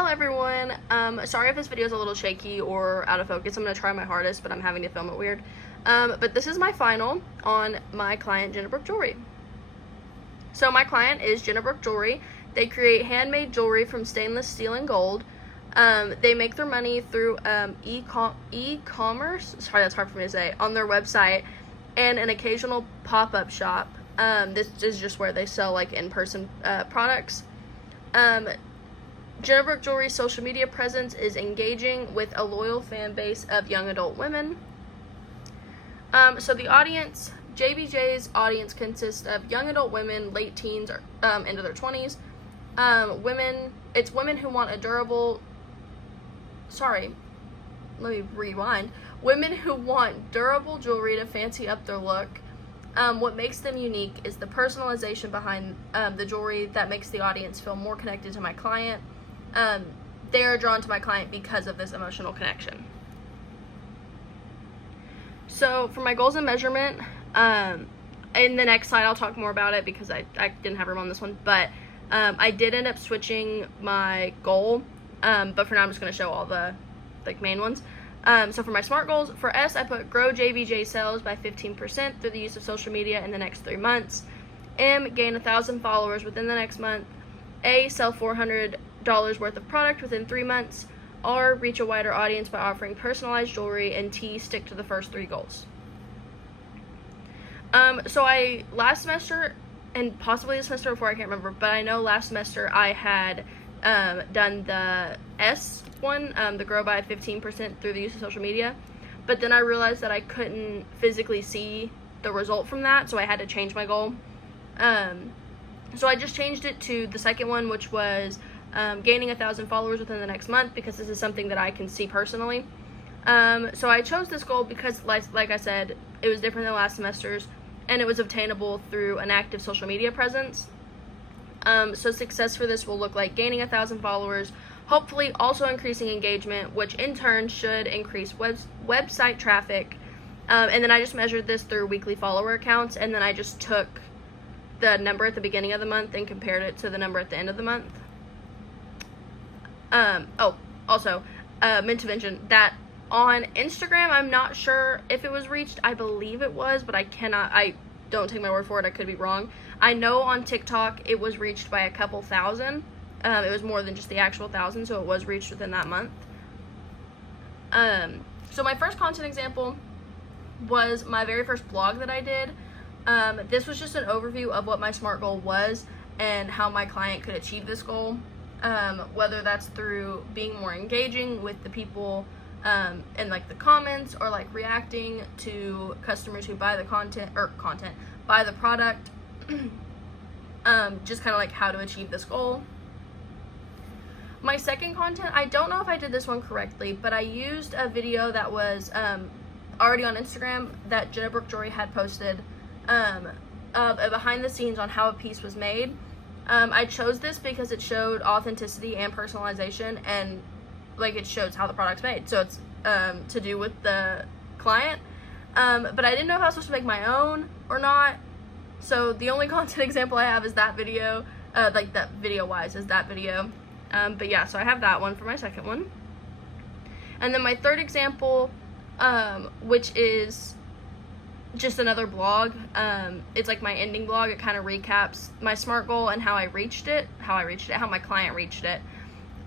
Hello everyone, sorry if this video is a little shaky or out of focus. I'm going to try my hardest, but I'm having to film it weird. But this is my final on my client, Jenna Brooke Jewelry. So my client is Jenna Brooke Jewelry. They create handmade jewelry from stainless steel and gold. They make their money through e-commerce, sorry that's hard for me to say, on their website and an occasional pop-up shop. This is just where they sell like in-person products. Jenna Brooke Jewelry's social media presence is engaging with a loyal fan base of young adult women. So the audience, JBJ's audience consists of young adult women, late teens, or into their 20s. It's women who want a durable, women who want durable jewelry to fancy up their look. What makes them unique is the personalization behind the jewelry that makes the audience feel more connected to my client. They are drawn to my client because of this emotional connection. So for my goals and measurement, in the next slide I'll talk more about it because I didn't have room on this one, but I did end up switching my goal, but for now I'm just going to show all the main ones. So for my SMART goals, for S, I put grow JBJ sales by 15% through the use of social media in the next 3 months. M, gain 1,000 followers within the next month. A, sell $400 worth of product within 3 months. R, reach a wider audience by offering personalized jewelry. And T, stick to the first 3 goals. So last semester, and possibly the semester before, I can't remember, but I know last semester I had done the S one, the grow by 15% through the use of social media, but then I realized that I couldn't physically see the result from that, so I had to change my goal. So I just changed it to the second one, which was gaining 1,000 followers within the next month, because this is something that I can see personally. So I chose this goal because, like I said, it was different than last semester's, and it was obtainable through an active social media presence. So success for this will look like gaining 1,000 followers, hopefully also increasing engagement, which in turn should increase website traffic. And then I just measured this through weekly follower accounts, and then I just took the number at the beginning of the month and compared it to the number at the end of the month. Also, meant to mention that on Instagram, I'm not sure if it was reached. I believe it was, but I don't take my word for it. I could be wrong. I know on TikTok it was reached by a couple thousand. It was more than just the actual 1,000, so it was reached within that month. So my first content example was my very first blog that I did. This was just an overview of what my SMART goal was and how my client could achieve this goal, whether that's through being more engaging with the people in like the comments, or like reacting to customers who buy the buy the product. Just kind of like how to achieve this goal. My second content, I don't know if I did this one correctly, but I used a video that was already on Instagram that Jenna Brooke Jewelry had posted, of a behind the scenes on how a piece was made. I chose this because it showed authenticity and personalization, and like it shows how the product's made, so it's to do with the client. But I didn't know if I was supposed to make my own or not, so the only content example I have is that video, like that video wise is that video. But yeah, so I have that one for my second one. And then my third example, which is just another blog, it's like my ending blog. It kind of recaps my SMART goal and how my client reached it.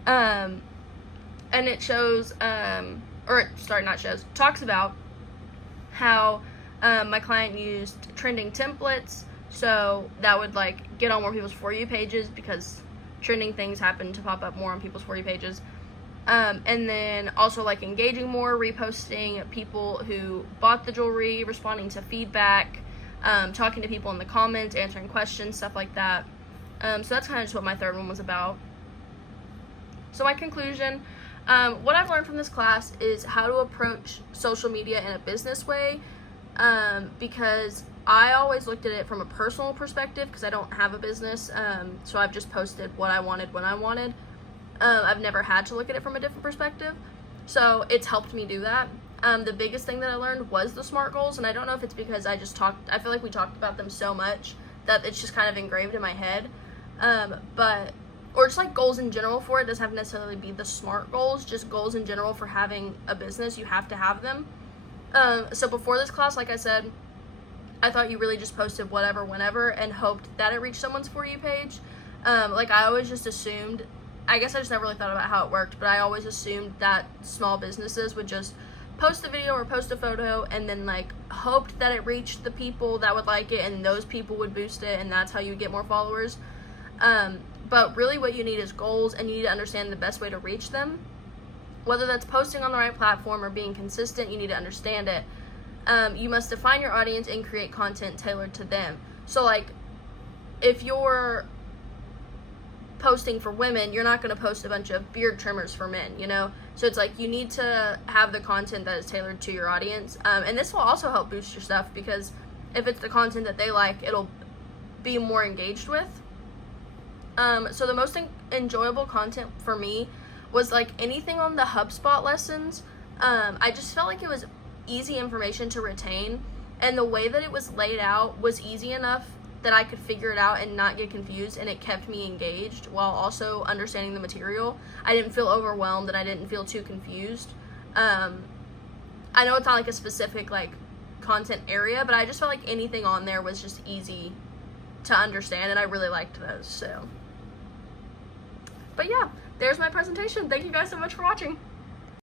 And it shows, talks about how my client used trending templates, so that would like get on more people's For You pages, because trending things happen to pop up more on people's For You pages. And then also like engaging more, reposting people who bought the jewelry, responding to feedback, talking to people in the comments, answering questions, stuff like that. So that's kind of just what my third one was about. So my conclusion, what I've learned from this class is how to approach social media in a business way, because I always looked at it from a personal perspective because I don't have a business, so I've just posted what I wanted when I wanted. I've never had to look at it from a different perspective, so it's helped me do that. The biggest thing that I learned was the SMART goals, and I don't know if it's because I feel like we talked about them so much that it's just kind of engraved in my head, but or just like goals in general for it. Doesn't have to necessarily be the SMART goals, just goals in general for having a business. You have to have them. So before this class, like I said, I thought you really just posted whatever, whenever, and hoped that it reached someone's For You page. Like I always just assumed, I guess I just never really thought about how it worked, but I always assumed that small businesses would just post a video or post a photo and then like hoped that it reached the people that would like it, and those people would boost it, and that's how you get more followers. But really what you need is goals, and you need to understand the best way to reach them. Whether that's posting on the right platform or being consistent, you need to understand it. You must define your audience and create content tailored to them. So like if you're posting for women, you're not going to post a bunch of beard trimmers for men, you know? So it's like you need to have the content that is tailored to your audience. And this will also help boost your stuff, because if it's the content that they like, it'll be more engaged with. So the most enjoyable content for me was like anything on the HubSpot lessons. I just felt like it was easy information to retain, and the way that it was laid out was easy enough that I could figure it out and not get confused, and it kept me engaged while also understanding the material. I didn't feel overwhelmed, and I didn't feel too confused. I know it's not like a specific like content area, but I just felt like anything on there was just easy to understand, and I really liked those. So, but yeah, there's my presentation. Thank you guys so much for watching.